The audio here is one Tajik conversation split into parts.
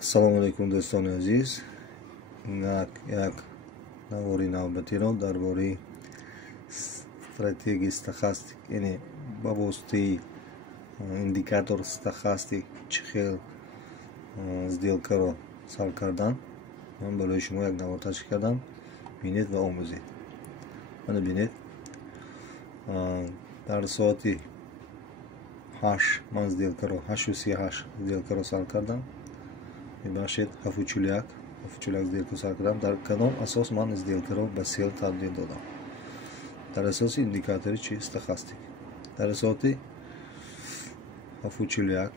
Assalomu alaykum do'stoni aziz. Як навори навбатиро дар бораи стратегияи стохастик, яъне ба воситаи индикатор стохастик чӣ хел сделкаро сар кардан, ман барои шумо як навор ташкил кардам. Бинед ва омӯзед. Мана бинед, дар соати 8 ман сделкаро 8:38 сделкаро сар кардам. Мебахшед 7:41 сделка сар кардам. Дар кадом асос ман сделкаро ба сел табдил додам? Дар асоси индикатори чи стохастик. Дар асоси 7:41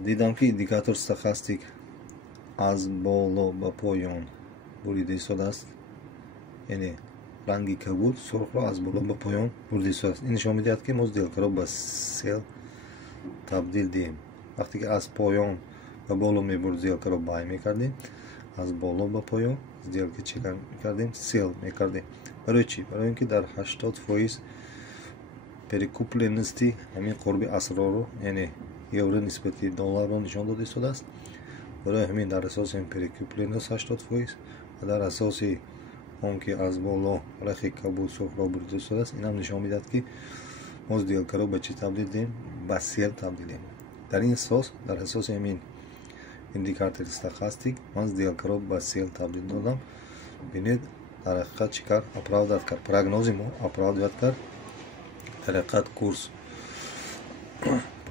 дидам ки индикатор стохастик аз боло ба поён бурида истодааст, яъне ранги кабуд сурхро аз боло ба поён бурида истодааст. Ин нишон медиҳад ки мо сделкаро ба сел табдил диҳем. Вақте ки аз поён ба боло мебурд, сделкаро бай мекардем. Аз боло ба поён сделка чӣ мекардем? Сел мекардем. Барои чӣ? Барои ин ки дар 80% перекупленности ҳамин қурби асроро, яъне евро нисбати долларро нишон дода истодааст. Барои ҳамин дар асоси ин перекупленност 80% ва дар асоси он ки аз боло рахи кабуд сурхро бурида истодааст, инам нишон медиҳад ки мо сделкаро ба чӣ табдил диҳем? Ба сел табдил диҳем. Дар ин асос, дар асоси ҳамин индикатори стохастик ман сделкаро ба сел табдил додам. Бинед, дар ҳақиқат чӣ кард? Оправдат кард. Прогнози мо оправдат кард. Дар ҳақиқат курс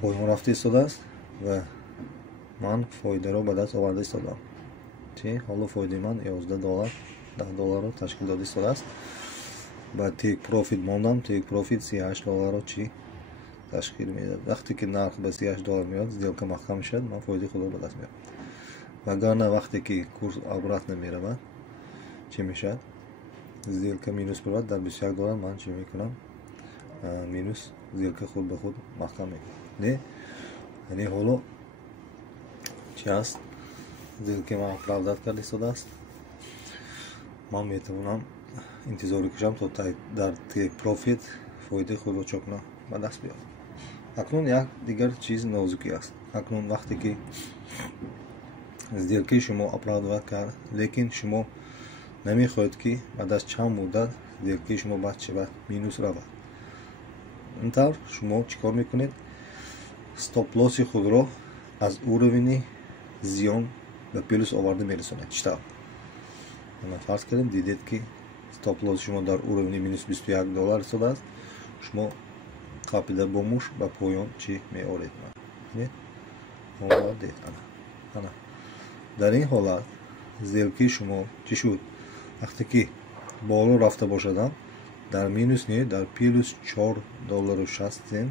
поён рафта истодааст ва ман фоидаро ба даст оварда истодам. Чӣ? Ҳоло фоидаи ман $11, $10 ташкил дода истодааст. Ба тек профит мондам. Тек профит $38 чӣ ташкил медод. Вақте ки нарх ба $38 меояд, сделка маҳкам мешавад, ман фоидаи худро ба даст меорам. Вагарна вақте ки курс обратно меравад, чӣ мешавад? Сделка минус баравад, дар $21 ман чӣ мекунам? Минус сделка худ ба худ маҳкам мекунам. Не? Яъне ҳоло чӣ аст? Сделка ман оправдат карда истодааст. Ман метавонам интизор кушам то дар тек профит фоидаи худро чӣ кунам? Ба даст биёрам. Акнун як дигар чиз нозукӣ аст. Акнун вақте ки сделкаи шумо оправдат кард, лекин шумо намехоҳед ки баъд аз чанд муддат сделкаи шумо баъд шавад минус равад. Ин тавр шумо чӣ кор мекунед? Стоп-лосси худро аз уровни зиён ба плюс оварда мерасонед. Чӣ тавр? Мана фарз кардем, дидед ки стоп-лосси шумо дар уровни минус $21 истодааст. Шумо қапида бо муш ба поён чӣ меоред? Овардед. Ана. Дар ин ҳолат сделкаи шумо чӣ шуд? Вақте ки боло рафта бошадам, дар минус не, дар плюс $4.60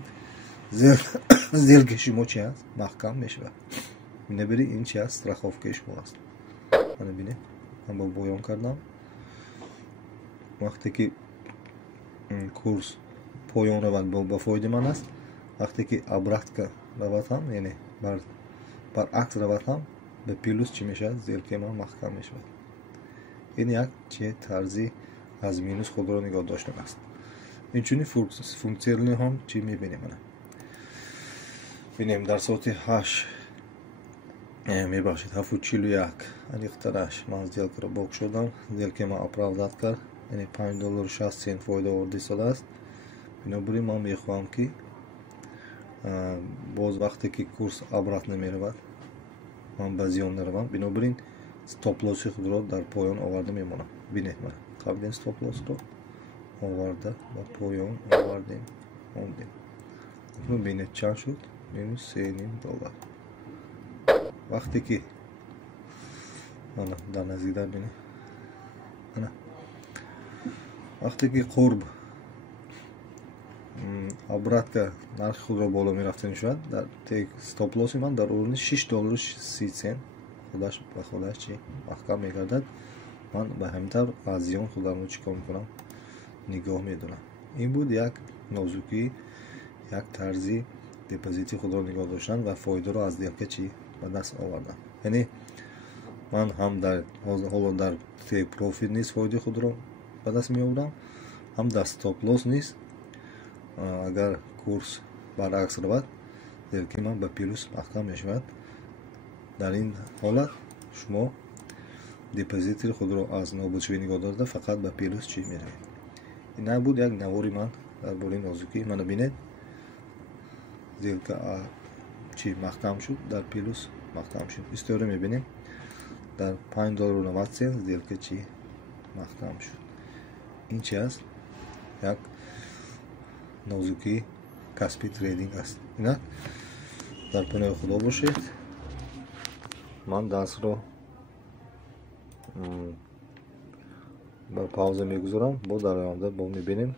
сделкаи шумо чӣ аст? Маҳкам мешавад. Бинабари ин чӣ аст? Страховкаи шумо аст. Мана бинед, ман ба боён кардам. Вақте ки курс поён равад, ба фоидаи ман аст. Вақте ки обратка равад ҳам, яъне баръакс равад ҳам, ба плюс чӣ мешавад? Сделкаи ман маҳкам мешавад. Ин як чӣ тарзи аз минус худро нигоҳ доштан аст. Инчунин функсияли ҳам чӣ мебинем? Мана бинем, дар соати 8 мебахшед 7:41 алифтараш ман сделкаро бокушодам. Сделкаи ман оправдат кард, яъне $5.60 фоида оварда истодааст. Бинобар ин ман мехоҳам ки боз вақте ки курс обратно меравад, ман ба зиён наравам. Бинобар ин стоп-лосси худро дар поён оварда мемонам. Бинед, мана қабидем стоп-лоссро оварда ба поён овардем, мондем. Акнун бинед чанд шуд? Минус $3.5. Вақте ки мана дар наздиктар бинед, мана вақте ки қурб обратка нархи худро боло мерафта мешавад, дар тек стоп-лосси ман дар уровни $6.30 худаш ба худаш чӣ маҳкам мегардад. Ман ба ҳамин тавр аз зиён худамро чӣ кор мекунам? Нигоҳ медорам. Ин буд як нозукӣ, як тарзи депозити худро нигоҳ доштан ва фоидаро аз сделка чӣ ба даст овардан. Яъне ман ҳам ҳоло дар тек профит низ фоидаи худро ба даст меоварам, ҳам дар стоп-лосс низ агар курс баръакс равад, сделкаи ман ба плюс маҳкам мешавад дар ин ҳолат шумо депозитри худро аз нобудшавӣ нигоҳ дорда фақат ба плюс чӣ меравед. Ин буд як навори ман дар бораи нозукӣ. Мана бинед зелка чӣ махкам шуд, дар плюс махкам шуд. Истори мебинем дар $5.90 зелка чӣ махкам шуд. Ин чи аст? Як нозукӣ касби трейдинг аст. Инак дар паноҳи худо бошед. Ман дастро ба пауза мегузорам. Бо дар оянда бо мебинем.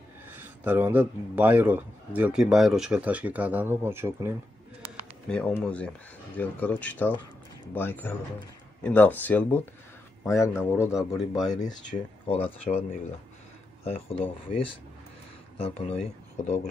Дар оянда байро зелки байро чӣ қадр ташкил карданро мо чӣ кунем меомӯзем. Зелкаро чӣ тавр бай кардем. Ин дар сел буд. Ман як наворо дар бораи байрис чӣ ҳолат шавад мегузарам. Худоҳофиз. Дар паноҳи худо бошед.